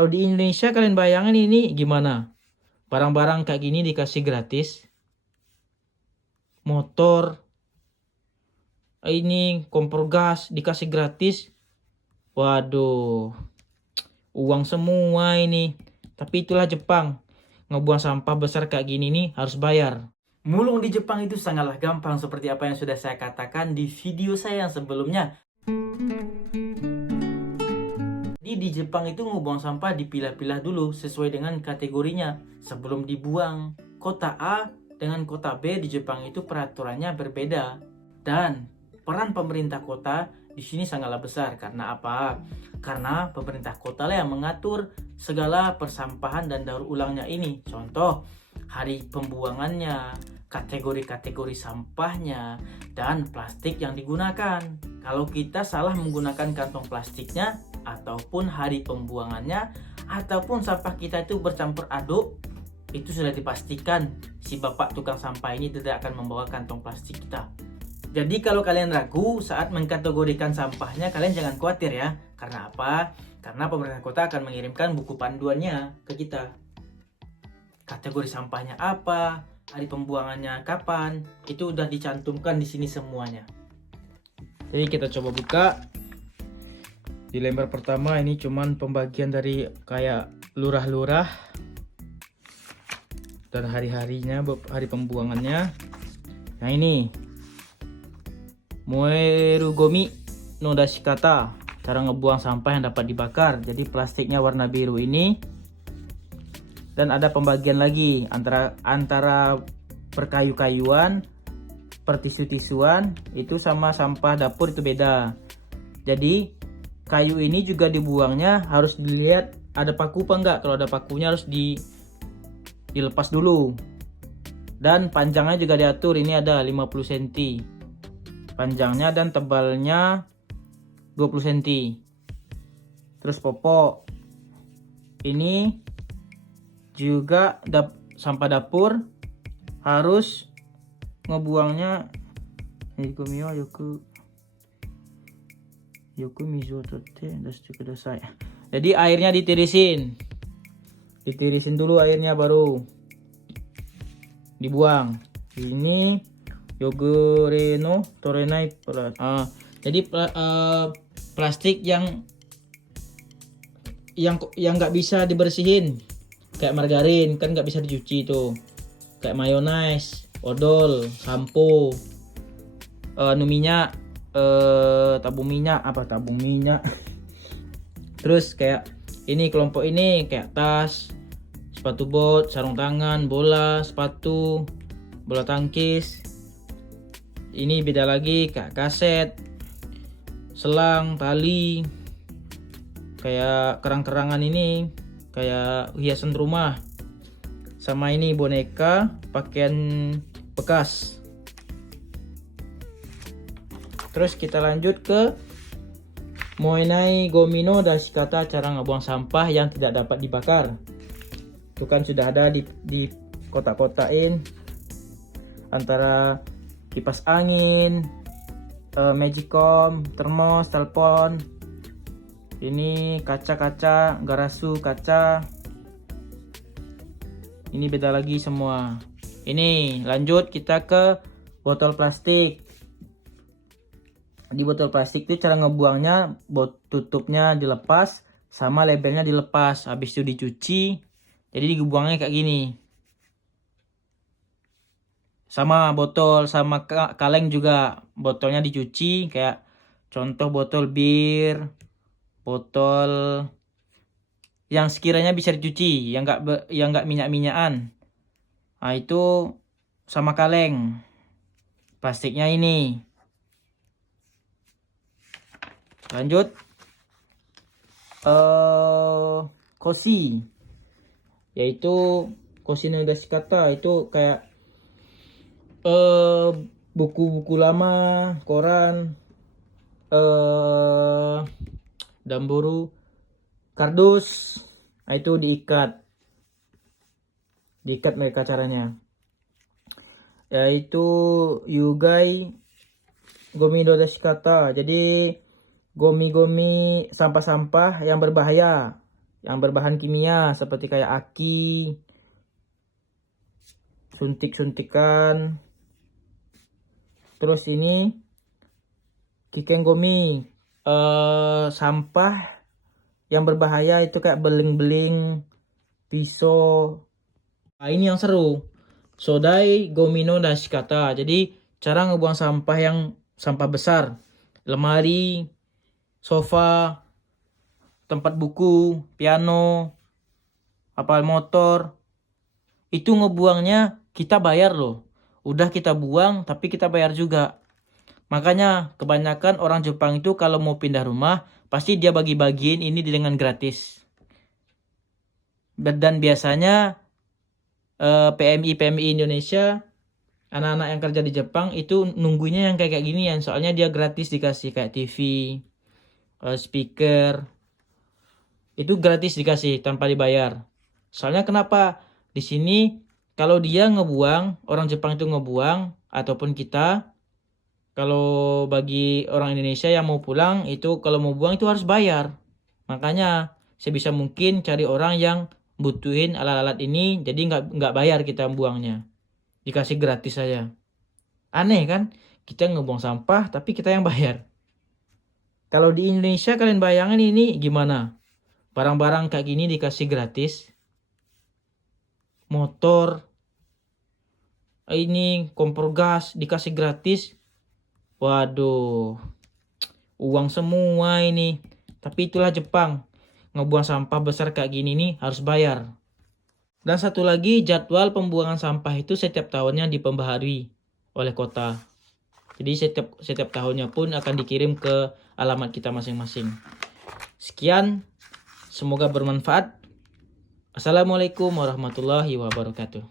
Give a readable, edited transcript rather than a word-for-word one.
Kalau di Indonesia kalian bayangin ini gimana? Barang-barang kayak gini dikasih gratis. Motor, ini kompor gas dikasih gratis. Waduh, uang semua ini. Tapi itulah Jepang. Ngebuang sampah besar kayak gini nih harus bayar. Mulung di Jepang itu sangatlah gampang seperti apa yang sudah saya katakan di video saya yang sebelumnya. Di Jepang itu ngebuang sampah dipilah-pilah dulu sesuai dengan kategorinya sebelum dibuang. Kota A dengan kota B di Jepang itu peraturannya berbeda. Dan peran pemerintah kota di sini sangatlah besar. Karena apa? Karena pemerintah kota lah yang mengatur segala persampahan dan daur ulangnya ini. Contoh, hari pembuangannya, kategori-kategori sampahnya, dan plastik yang digunakan. Kalau kita salah menggunakan kantong plastiknya, ataupun hari pembuangannya, ataupun sampah kita itu bercampur aduk, itu sudah dipastikan si bapak tukang sampah ini tidak akan membawa kantong plastik kita. Jadi kalau kalian ragu saat mengkategorikan sampahnya, kalian jangan khawatir ya. Karena apa? Karena pemerintah kota akan mengirimkan buku panduannya ke kita. Kategori sampahnya apa, hari pembuangannya kapan, itu udah dicantumkan di sini semuanya. Jadi kita coba buka. Di lembar pertama ini cuman pembagian dari kayak lurah-lurah dan hari-harinya, hari pembuangannya. Nah ini Moeru gomi no dashikata, cara ngebuang sampah yang dapat dibakar. Jadi plastiknya warna biru ini. Dan ada pembagian lagi antara perkayu-kayuan, pertisu-tisuan itu sama sampah dapur itu beda. Jadi kayu ini juga dibuangnya harus dilihat ada paku apa enggak. Kalau ada pakunya harus dilepas dulu. Dan panjangnya juga diatur, ini ada 50 cm panjangnya dan tebalnya 20 cm. Terus popok ini juga sampah dapur harus ngebuangnya yoku mizu totte dasu kudasai. Jadi airnya ditirisin dulu airnya baru dibuang. Ini yogure no torenai jadi plastik yang nggak bisa dibersihin, kayak margarin kan nggak bisa dicuci tuh, kayak mayones, odol, sampo, minyak, tabung minyak terus kayak ini kelompok ini kayak tas, sepatu bot, sarung tangan, bola, sepatu, bola tangkis. Ini beda lagi kayak kaset, selang, tali, kayak kerang-kerangan ini, kayak hiasan rumah. Sama ini boneka, pakaian bekas. Terus kita lanjut ke moenai gomino dashikata, cara ngebuang sampah yang tidak dapat dibakar. Itu kan sudah ada di kotak-kotakin antara kipas angin, magicom, termos, telepon, ini kaca-kaca, garasu kaca. Ini beda lagi semua. Ini lanjut kita ke botol plastik. Di botol plastik itu cara ngebuangnya, tutupnya dilepas sama labelnya dilepas, habis itu dicuci. Jadi dibuangnya kayak gini. Sama botol, sama kaleng juga, botolnya dicuci, kayak contoh botol bir, botol yang sekiranya bisa dicuci, yang nggak minyak-minyakan. Nah itu sama kaleng plastiknya ini. Lanjut koshi, yaitu koshi no dashikata, itu kayak buku-buku lama, koran, damburu, kardus. Nah, itu diikat mereka caranya, yaitu yugai gomi no dashikata. Jadi gomi-gomi, sampah-sampah yang berbahaya. yang berbahan kimia seperti kayak aki, suntik-suntikan. Terus ini kikenggomi, sampah yang berbahaya itu kayak beling-beling, pisau. Nah, ini yang seru. Sodai gomino dashikata. Jadi cara ngebuang sampah yang sampah besar. Lemari, sofa, tempat buku, piano, apa motor. Itu ngebuangnya kita bayar loh. Udah kita buang tapi kita bayar juga. Makanya kebanyakan orang Jepang itu kalau mau pindah rumah pasti dia bagi-bagiin ini dengan gratis. Dan biasanya PMI Indonesia, anak-anak yang kerja di Jepang itu nunggunya yang kayak gini ya, soalnya dia gratis dikasih kayak TV, speaker, itu gratis dikasih tanpa dibayar. Soalnya kenapa? Di sini kalau dia ngebuang, orang Jepang itu ngebuang ataupun kita, kalau bagi orang Indonesia yang mau pulang itu kalau mau buang itu harus bayar. Makanya sebisa mungkin cari orang yang butuhin alat-alat ini, jadi nggak bayar kita buangnya, dikasih gratis saja. Aneh kan? Kita ngebuang sampah tapi kita yang bayar. Kalau di Indonesia kalian bayangin ini gimana? Barang-barang kayak gini dikasih gratis. Motor, ini kompor gas dikasih gratis. Waduh, uang semua ini. Tapi itulah Jepang. Ngebuang sampah besar kayak gini nih harus bayar. Dan satu lagi, jadwal pembuangan sampah itu setiap tahunnya diperbaharui oleh kota. Jadi setiap tahunnya pun akan dikirim ke alamat kita masing-masing. Sekian, semoga bermanfaat. Assalamualaikum warahmatullahi wabarakatuh.